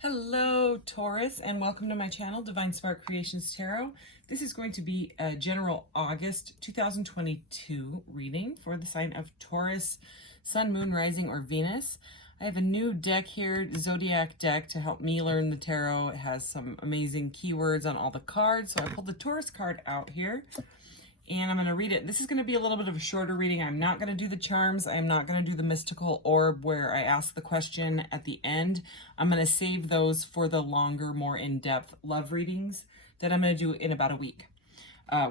Hello, Taurus, and welcome to my channel, Divine Spark Creations Tarot. This is going to be a general August 2022 reading for the sign of Taurus, Sun, Moon, Rising, or Venus. I have a new deck here, zodiac deck, to help me learn the tarot. It has some amazing keywords on all the cards, so I pulled the Taurus card out here. And I'm going to read it. This is going to be a little bit of a shorter reading. I'm not going to do the charms. I'm not going to do the mystical orb where I ask the question at the end. I'm going to save those for the longer, more in-depth love readings that I'm going to do in about a week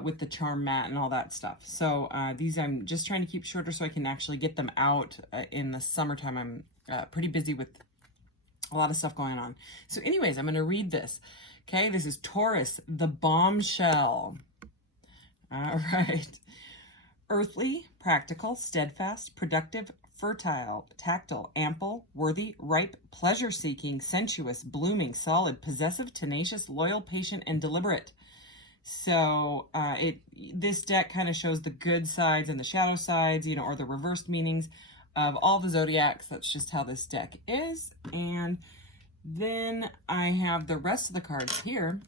with the charm mat and all that stuff. So these I'm just trying to keep shorter so I can actually get them out in the summertime. I'm pretty busy with a lot of stuff going on. So anyways, I'm going to read this. Okay, this is Taurus, the bombshell. All right. Earthly, practical, steadfast, productive, fertile, tactile, ample, worthy, ripe, pleasure-seeking, sensuous, blooming, solid, possessive, tenacious, loyal, patient, and deliberate. So this deck kind of shows the good sides and the shadow sides, or the reversed meanings of all the zodiacs. That's just how this deck is. And then I have the rest of the cards here,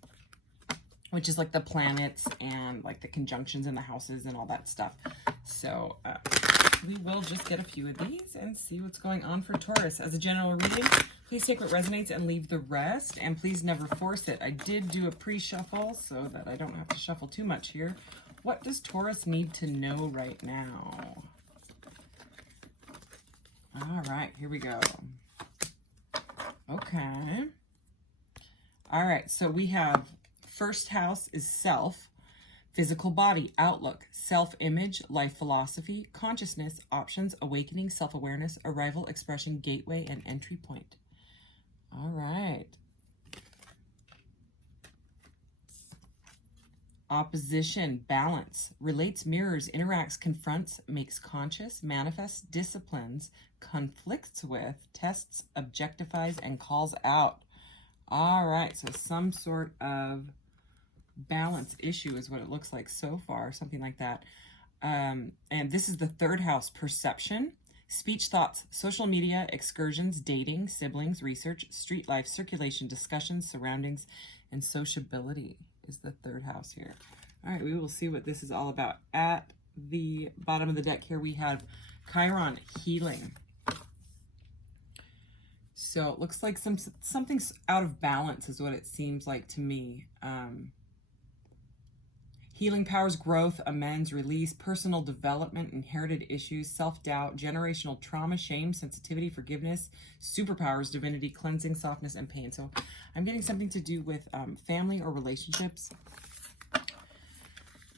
which is like the planets and like the conjunctions in the houses and all that stuff. So we will just get a few of these and see what's going on for Taurus. As a general reading, please take what resonates and leave the rest, and please never force it. I did do a pre-shuffle so that I don't have to shuffle too much here. What does Taurus need to know right now? All right, here we go. Okay. All right, so we have first house is self, physical body, outlook, self-image, life philosophy, consciousness, options, awakening, self-awareness, arrival, expression, gateway, and entry point. All right. Opposition, balance, relates, mirrors, interacts, confronts, makes conscious, manifests, disciplines, conflicts with, tests, objectifies, and calls out. All right, so some sort of balance issue is what it looks like so far, something like that. And this is the third house, perception, speech, thoughts, social media, excursions, dating, siblings, research, street life, circulation, discussions, surroundings, and sociability is the third house here. All right, we will see what this is all about. At the bottom of the deck here, we have Chiron, healing. So it looks like something's out of balance is what it seems like to me. Healing powers, growth, amends, release, personal development, inherited issues, self-doubt, generational trauma, shame, sensitivity, forgiveness, superpowers, divinity, cleansing, softness, and pain. So I'm getting something to do with family or relationships.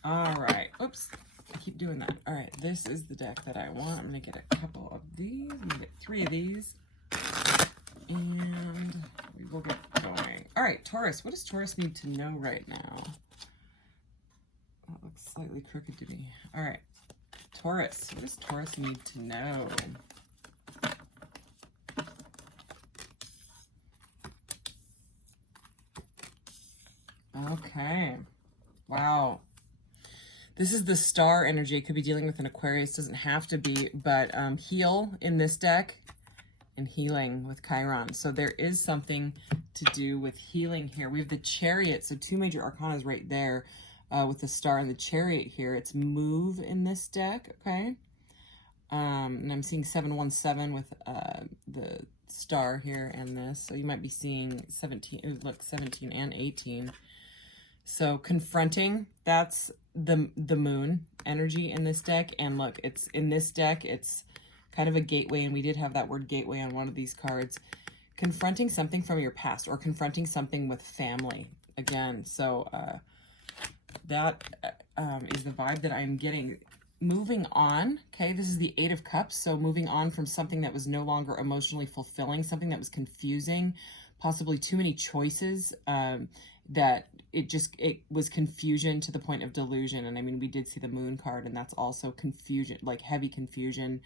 All right. Oops. I keep doing that. All right. This is the deck that I want. I'm going to get a couple of these. I'm going to get 3 of these. And we will get going. All right, Taurus. What does Taurus need to know right now? That looks slightly crooked to me. All right, Taurus. What does Taurus need to know? Okay. Wow. This is the star energy. It could be dealing with an Aquarius. Doesn't have to be, but heal in this deck and healing with Chiron. So there is something to do with healing here. We have the Chariot. So 2 major arcanas right there. With the star and the Chariot here. It's move in this deck, okay? And I'm seeing 717 with the star here and this. So you might be seeing 17, look, 17 and 18. So confronting, that's the moon energy in this deck. And look, it's in this deck, it's kind of a gateway, and we did have that word gateway on one of these cards. Confronting something from your past or confronting something with family again. So that is the vibe that I'm getting. Moving on, okay, this is the 8 of Cups, so moving on from something that was no longer emotionally fulfilling, something that was confusing, possibly too many choices, that it was confusion to the point of delusion. And I mean, we did see the moon card, and that's also confusion, like heavy confusion,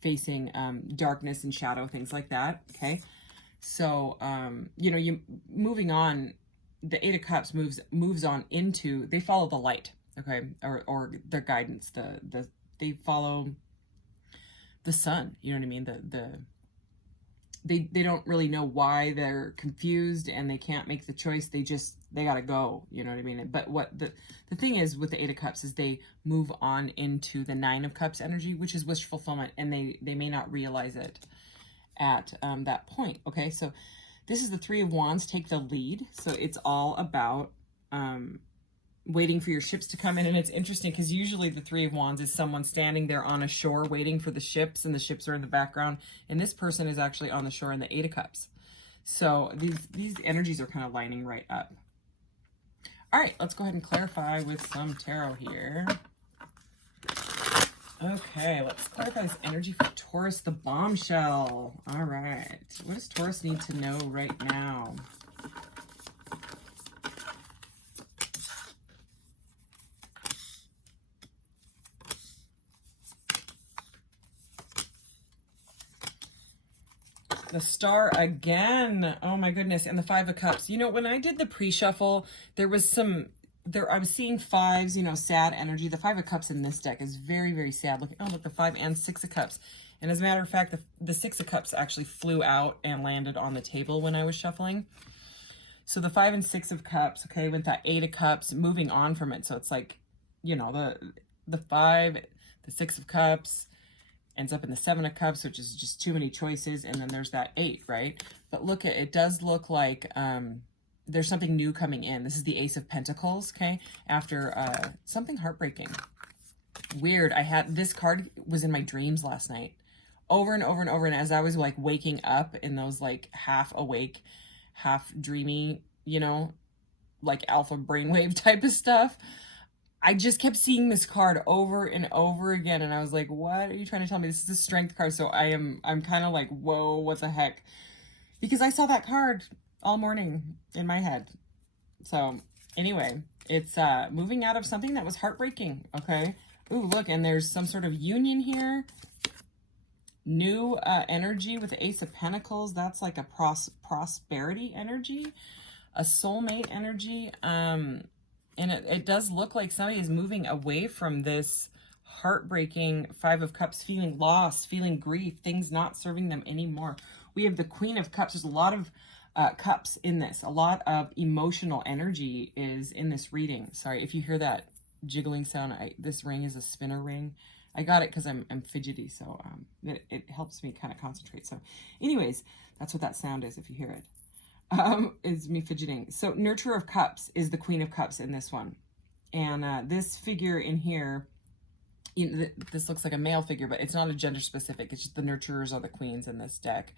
facing darkness and shadow, things like that, okay? So, you moving on, the 8 of Cups moves on into, they follow the light, okay, or their guidance. They follow the sun. You know what I mean? they don't really know why they're confused and they can't make the choice. They gotta go, you know what I mean? But what the thing is with the Eight of Cups is they move on into the Nine of Cups energy, which is wish fulfillment, and they may not realize it at that point. Okay, so this is the Three of Wands, take the lead. So it's all about waiting for your ships to come in. And it's interesting because usually the Three of Wands is someone standing there on a shore waiting for the ships, and the ships are in the background, and this person is actually on the shore in the Eight of Cups. So these energies are kind of lining right up. All right, let's go ahead and clarify with some tarot here. Okay, let's clarify this energy for Taurus, the bombshell. All right, what does Taurus need to know right now? The Star again. Oh my goodness. And the Five of Cups. You know, when I did the pre-shuffle, I was seeing fives, you know, sad energy. The Five of Cups in this deck is very, very sad. Look, oh, look, the Five and Six of Cups. And as a matter of fact, the Six of Cups actually flew out and landed on the table when I was shuffling. So the Five and Six of Cups, okay, with that Eight of Cups, moving on from it. So it's like, you know, the Five, the Six of Cups, ends up in the Seven of Cups, which is just too many choices, and then there's that Eight, right? But look, it does look like there's something new coming in. This is the Ace of Pentacles, okay? After something heartbreaking. Weird. This card was in my dreams last night. Over and over and over, and as I was like waking up in those like half awake, half dreamy, you know, like alpha brainwave type of stuff, I just kept seeing this card over and over again, and I was like, what are you trying to tell me? This is a strength card, so I'm kind of like, whoa, what the heck? Because I saw that card all morning in my head. So anyway, it's moving out of something that was heartbreaking, okay? Ooh, look, and there's some sort of union here. New energy with the Ace of Pentacles. That's like a prosperity energy, a soulmate energy. And it does look like somebody is moving away from this heartbreaking Five of Cups, feeling lost, feeling grief, things not serving them anymore. We have the Queen of Cups. There's a lot of cups in this. A lot of emotional energy is in this reading. Sorry, if you hear that jiggling sound, this ring is a spinner ring. I got it because I'm fidgety, so it helps me kind of concentrate. So anyways, that's what that sound is if you hear it. Is me fidgeting. So Nurturer of Cups is the Queen of Cups in this one. And this figure in here, you know, this looks like a male figure, but it's not a gender specific. It's just the nurturers are the queens in this deck.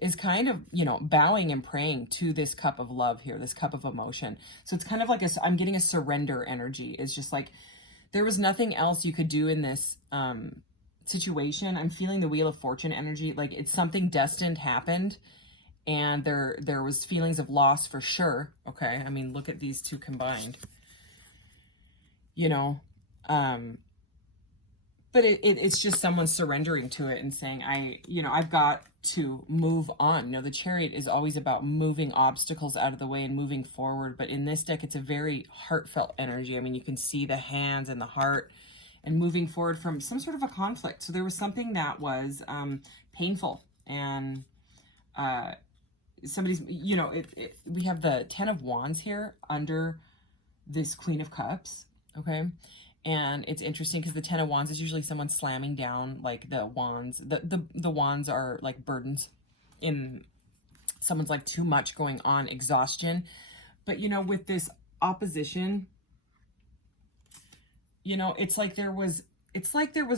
Is kind of, you know, bowing and praying to this cup of love here, this cup of emotion. So it's kind of like I'm getting a surrender energy. It's just like there was nothing else you could do in this situation. I'm feeling the Wheel of Fortune energy. Like it's something destined happened. And there was feelings of loss for sure. Okay, I mean, look at these two combined. You know, but it's just someone surrendering to it and saying, I've got to move on. You know, the Chariot is always about moving obstacles out of the way and moving forward. But in this deck, it's a very heartfelt energy. I mean, you can see the hands and the heart and moving forward from some sort of a conflict. So there was something that was painful and somebody's, you know, we have the Ten of Wands here under this Queen of Cups, okay? And it's interesting because the Ten of Wands is usually someone slamming down like the wands. The wands are like burdens in someone's like too much going on, exhaustion. But, you know, with this opposition, you know, it's like there was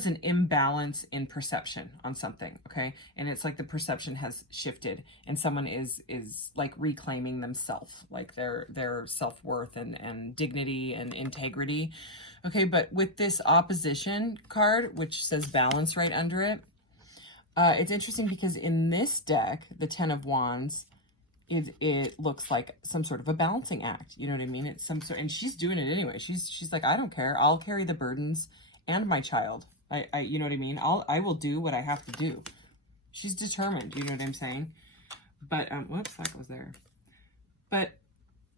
an imbalance in perception on something, okay? And it's like the perception has shifted and someone is like reclaiming themselves, like their self-worth and dignity and integrity, okay? But with this opposition card, which says balance right under it, it's interesting because in this deck, the Ten of Wands, it looks like some sort of a balancing act, you know what I mean? It's some sort, and she's doing it anyway. She's like, I don't care. I'll carry the burdens and my child. I you know what I mean? I will do what I have to do. She's determined, you know what I'm saying? But whoops, that was there. But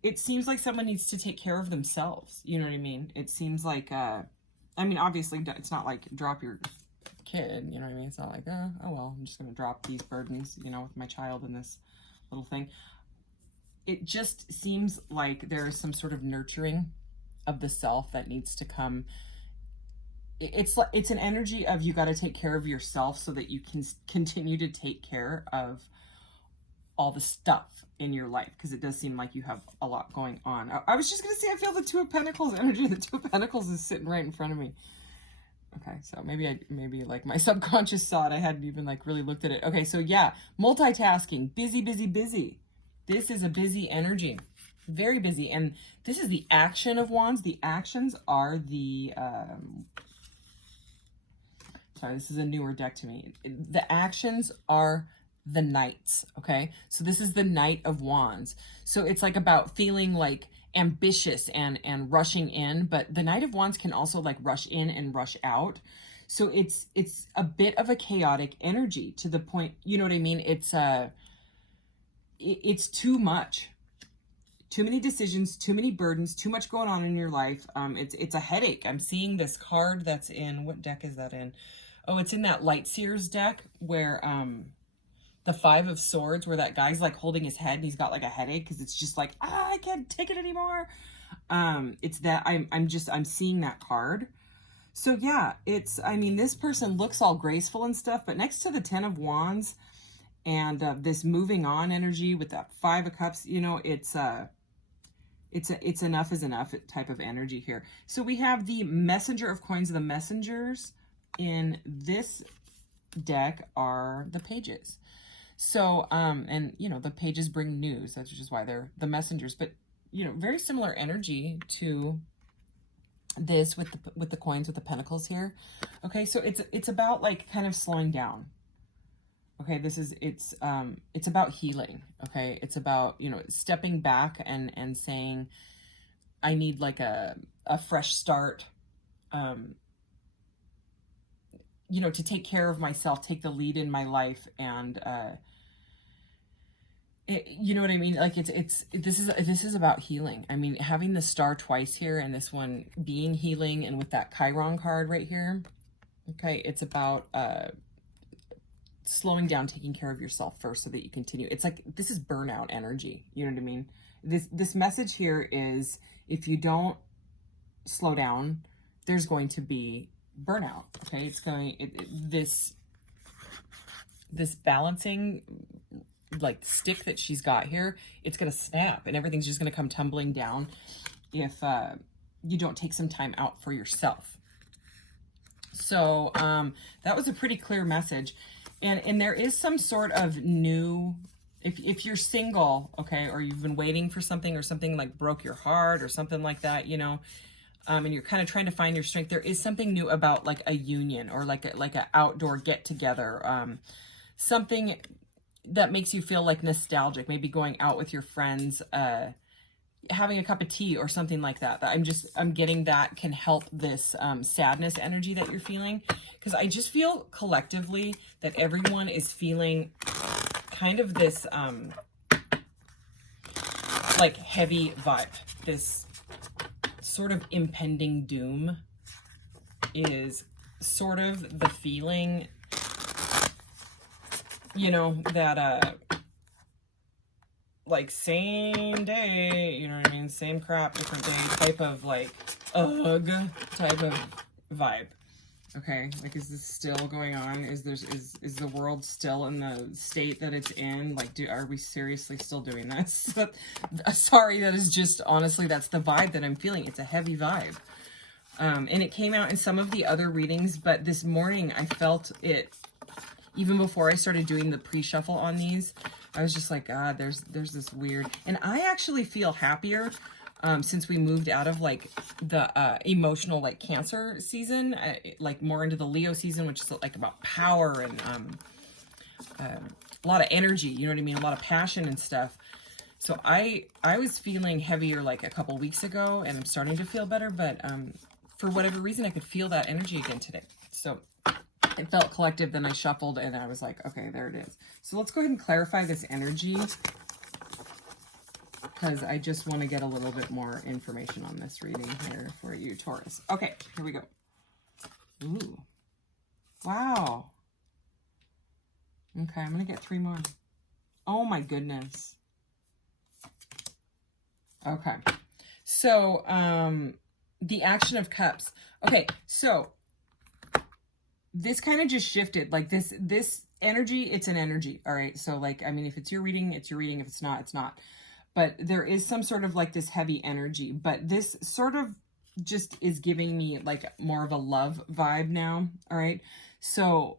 it seems like someone needs to take care of themselves, you know what I mean? It seems like I mean, obviously it's not like drop your kid, you know what I mean? It's not like, oh well, I'm just going to drop these burdens, you know, with my child in this little thing. It just seems like there is some sort of nurturing of the self that needs to come. It's like, it's an energy of, you got to take care of yourself so that you can continue to take care of all the stuff in your life, because it does seem like you have a lot going on. I was just going to say, I feel the Two of Pentacles energy. The Two of Pentacles is sitting right in front of me. Okay, so maybe like my subconscious saw it. I hadn't even like really looked at it. Okay, so yeah, multitasking, busy, busy, busy. This is a busy energy, very busy. And this is the action of wands. The actions are the, sorry, this is a newer deck to me. The actions are the knights, okay? So this is the Knight of Wands. So it's like about feeling like ambitious and rushing in, but the Knight of Wands can also like rush in and rush out. So it's a bit of a chaotic energy, to the point, you know what I mean? It's too much. Too many decisions, too many burdens, too much going on in your life. It's a headache. I'm seeing this card that's in, what deck is that in? Oh, it's in that Light Seers deck where the Five of Swords, where that guy's like holding his head and he's got like a headache because it's just like, I can't take it anymore. It's that I'm seeing that card. So yeah, I mean, this person looks all graceful and stuff, but next to the Ten of Wands and this moving on energy with that Five of Cups, you know, it's enough is enough type of energy here. So we have the Messenger of Coins. The messengers in this deck are the pages. So, and you know, the pages bring news. That's just why they're the messengers. But, you know, very similar energy to this with the coins, with the pentacles here. Okay, so it's about like kind of slowing down. Okay, it's about healing. Okay, it's about, you know, stepping back and saying, I need like a fresh start. You know, to take care of myself, take the lead in my life, and you know what I mean? Like this is about healing. I mean, having the star twice here and this one being healing, and with that Chiron card right here. Okay, it's about slowing down, taking care of yourself first so that you continue. It's like, this is burnout energy. You know what I mean? This message here is, if you don't slow down, there's going to be burnout. Okay, it's going, this balancing like stick that she's got here, it's going to snap and everything's just going to come tumbling down if you don't take some time out for yourself. So that was a pretty clear message. And there is some sort of new, if you're single, okay, or you've been waiting for something, or something like broke your heart or something like that, you know, and you're kind of trying to find your strength, there is something new about like a union, or like a outdoor get together, something that makes you feel like nostalgic, maybe going out with your friends, having a cup of tea or something like that. I'm getting that can help this sadness energy that you're feeling, because I just feel collectively that everyone is feeling kind of this like heavy vibe. This sort of impending doom is sort of the feeling, you know, that like same day, you know what I mean, same crap, different day type of like ugh type of vibe. Okay, like, is this still going on? Is the world still in the state that it's in? Like, are we seriously still doing this? Sorry, that is just, honestly, that's the vibe that I'm feeling. It's a heavy vibe. And it came out in some of the other readings, but this morning I felt it, even before I started doing the pre-shuffle on these. I was just like, God, there's this weird, and I actually feel happier since we moved out of like the emotional like Cancer season, like more into the Leo season, which is like about power and a lot of energy, you know what I mean, a lot of passion and stuff. So I was feeling heavier like a couple weeks ago, and I'm starting to feel better, but for whatever reason I could feel that energy again today. So it felt collective, then I shuffled, and I was like, okay, there it is. So let's go ahead and clarify this energy, because I just want to get a little bit more information on this reading here for you, Taurus. Okay, here we go. Ooh. Wow. Okay, I'm going to get 3 more. Oh my goodness. Okay. So, the Action of Cups. Okay, so this kind of just shifted. Like this energy, it's an energy. All right. So like, I mean, if it's your reading, it's your reading. If it's not, it's not. But there is some sort of like this heavy energy. But this sort of just is giving me like more of a love vibe now. All right. So,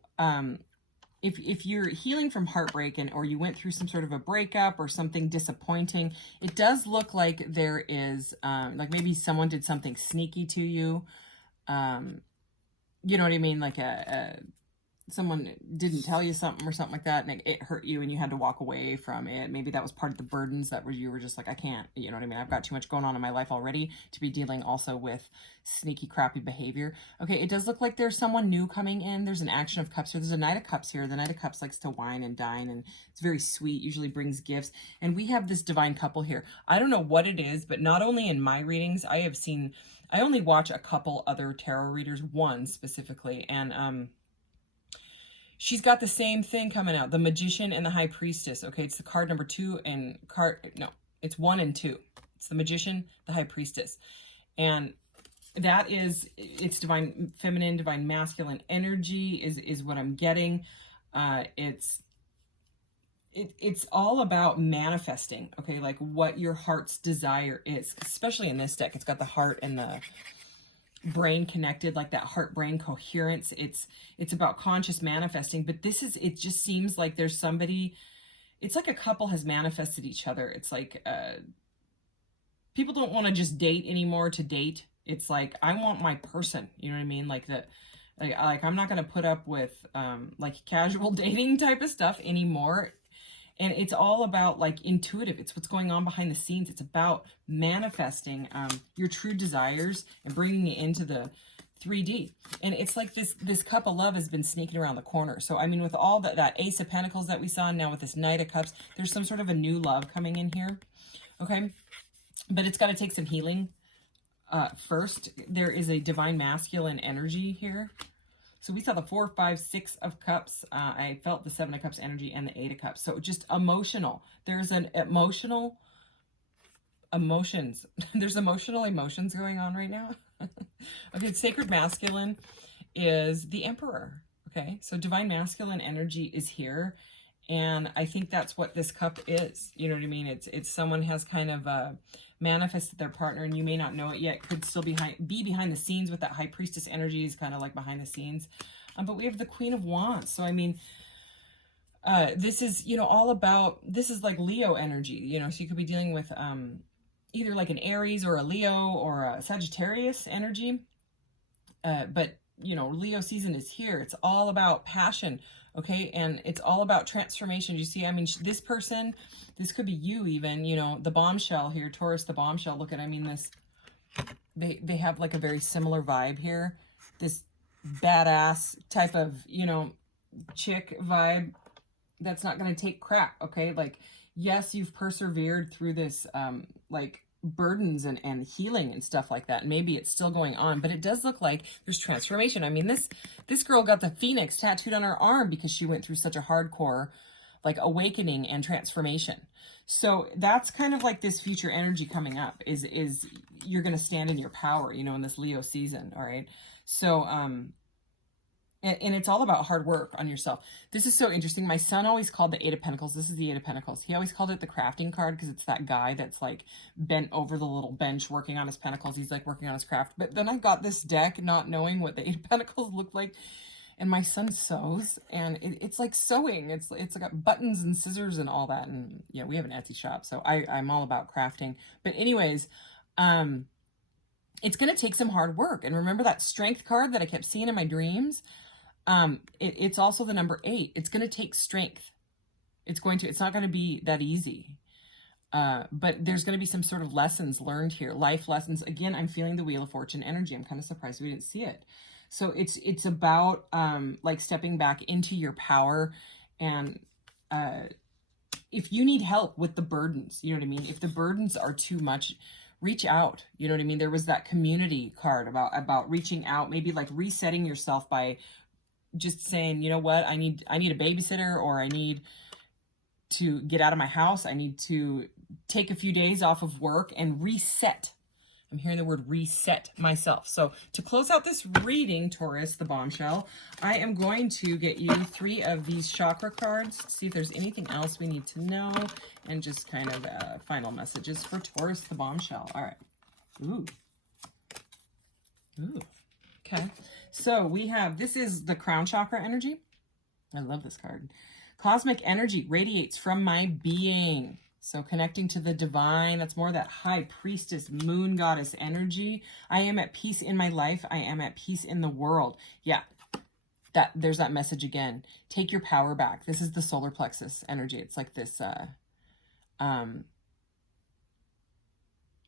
if you're healing from heartbreak or you went through some sort of a breakup or something disappointing, it does look like there is, like maybe someone did something sneaky to you. You know what I mean? Like someone didn't tell you something or something like that, and it hurt you and you had to walk away from it. Maybe that was part of the burdens that you were just like, I can't, you know what I mean? I've got too much going on in my life already to be dealing also with sneaky, crappy behavior. Okay, it does look like there's someone new coming in. There's an Action of Cups here. There's a Knight of Cups here. The Knight of Cups likes to wine and dine, and it's very sweet, usually brings gifts. And we have this divine couple here. I don't know what it is, but not only in my readings, I only watch a couple other tarot readers, one specifically, and she's got the same thing coming out, the Magician and the High Priestess. Okay, it's the card number 2 and it's 1 and 2. It's the Magician, the High Priestess. And that is, it's divine feminine, divine masculine energy is what I'm getting. It's all about manifesting, okay? Like what your heart's desire is, especially in this deck. It's got the heart and the brain connected, like that heart-brain coherence. It's about conscious manifesting, but it just seems like there's somebody, it's like a couple has manifested each other. It's like people don't want to just date anymore to date. It's like, I want my person, you know what I mean? Like I'm not going to put up with like casual dating type of stuff anymore. And it's all about like intuitive. It's what's going on behind the scenes. It's about manifesting your true desires and bringing it into the 3D. And it's like this cup of love has been sneaking around the corner. So, I mean, with all that Ace of Pentacles that we saw, now with this Knight of Cups, there's some sort of a new love coming in here. Okay. But it's got to take some healing. First, there is a divine masculine energy here. So we saw the 4, 5, 6 of Cups. I felt the 7 of Cups energy and the 8 of Cups. So just emotional. There's an emotions. There's emotional emotions going on right now. Okay, sacred masculine is the Emperor. Okay, so divine masculine energy is here. And I think that's what this cup is. You know what I mean? It's someone has kind of manifested their partner, and you may not know it yet. Could still be behind the scenes with that High Priestess energy, is kind of like behind the scenes. But we have the Queen of Wands. So, I mean, this is, all about, this is like Leo energy, so you could be dealing with either like an Aries or a Leo or a Sagittarius energy. But, Leo season is here. It's all about passion. Okay, and it's all about transformation. You see, I mean, this person, this could be you even, the bombshell here, Taurus, the bombshell. Look at, I mean, they have like a very similar vibe here. This badass type of, chick vibe that's not going to take crap, okay? Like, yes, you've persevered through this, like, burdens and healing and stuff like that. Maybe it's still going on, but it does look like there's transformation. I mean, this girl got the phoenix tattooed on her arm because she went through such a hardcore like awakening and transformation. So that's kind of like this future energy coming up is you're going to stand in your power, in this Leo season. All right. So, and it's all about hard work on yourself. This is so interesting. My son always called the 8 of Pentacles. This is the 8 of Pentacles. He always called it the crafting card because it's that guy that's like bent over the little bench working on his pentacles. He's like working on his craft. But then I got this deck not knowing what the 8 of Pentacles looked like. And my son sews, and it's like sewing. It's got buttons and scissors and all that. And yeah, we have an Etsy shop, so I'm all about crafting. But anyways, it's going to take some hard work. And remember that strength card that I kept seeing in my dreams? It's also the number 8. It's going to take strength. It's not going to be that easy. But there's going to be some sort of lessons learned here, life lessons. Again, I'm feeling the Wheel of Fortune energy. I'm kind of surprised we didn't see it. So it's about, like stepping back into your power. And, if you need help with the burdens, you know what I mean? If the burdens are too much, reach out. You know what I mean? There was that community card about reaching out, maybe like resetting yourself by just saying, you know what, I need a babysitter, or I need to get out of my house. I need to take a few days off of work and reset. I'm hearing the word reset myself. So to close out this reading, Taurus, the bombshell, I am going to get you 3 of these chakra cards, see if there's anything else we need to know, and just kind of final messages for Taurus, the bombshell. All right. Ooh. Ooh. Okay. So we have, this is the crown chakra energy. I love this card. Cosmic energy radiates from my being. So connecting to the divine, that's more that high priestess, moon goddess energy. I am at peace in my life. I am at peace in the world. Yeah, there's that message again. Take your power back. This is the solar plexus energy. It's like this,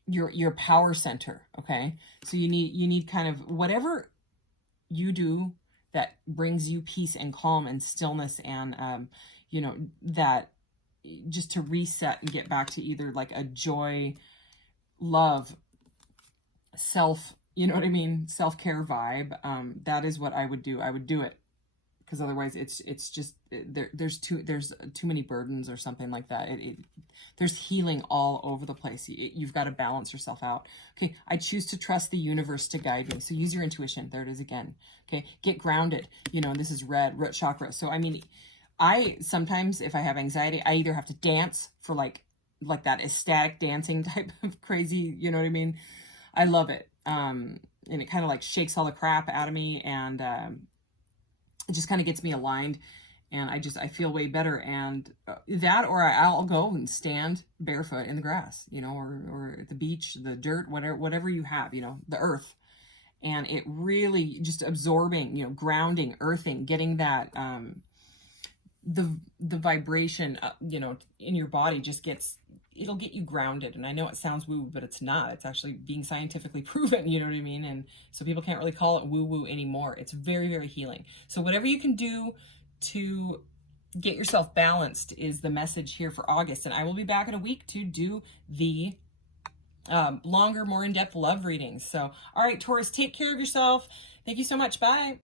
your power center. Okay, so you need kind of whatever you do that brings you peace and calm and stillness, and you know, that just to reset and get back to either like a joy, love, self, you know what I mean, self-care vibe. That is what I would do. I would do it, because otherwise it's just there's too many burdens or something like that. There's healing all over the place. You've got to balance yourself out. Okay, I choose to trust the universe to guide me. So use your intuition. There it is again. Okay, get grounded. You know, this is red, root chakra. So I mean, I sometimes, if I have anxiety, I either have to dance for like that ecstatic dancing type of crazy, you know what I mean? I love it. And it kind of like shakes all the crap out of me, and it just kind of gets me aligned, and I feel way better. And that, or I'll go and stand barefoot in the grass, you know, or at the beach, the dirt, whatever you have, you know, the earth. And it really just absorbing, you know, grounding, earthing, getting that, the vibration, you know, in your body just it'll get you grounded. And I know it sounds woo, but it's not. It's actually being scientifically proven, you know what I mean? And so people can't really call it woo woo anymore. It's very, very healing. So whatever you can do to get yourself balanced is the message here for August. And I will be back in a week to do the longer, more in-depth love readings. So, all right, Taurus, take care of yourself. Thank you so much. Bye.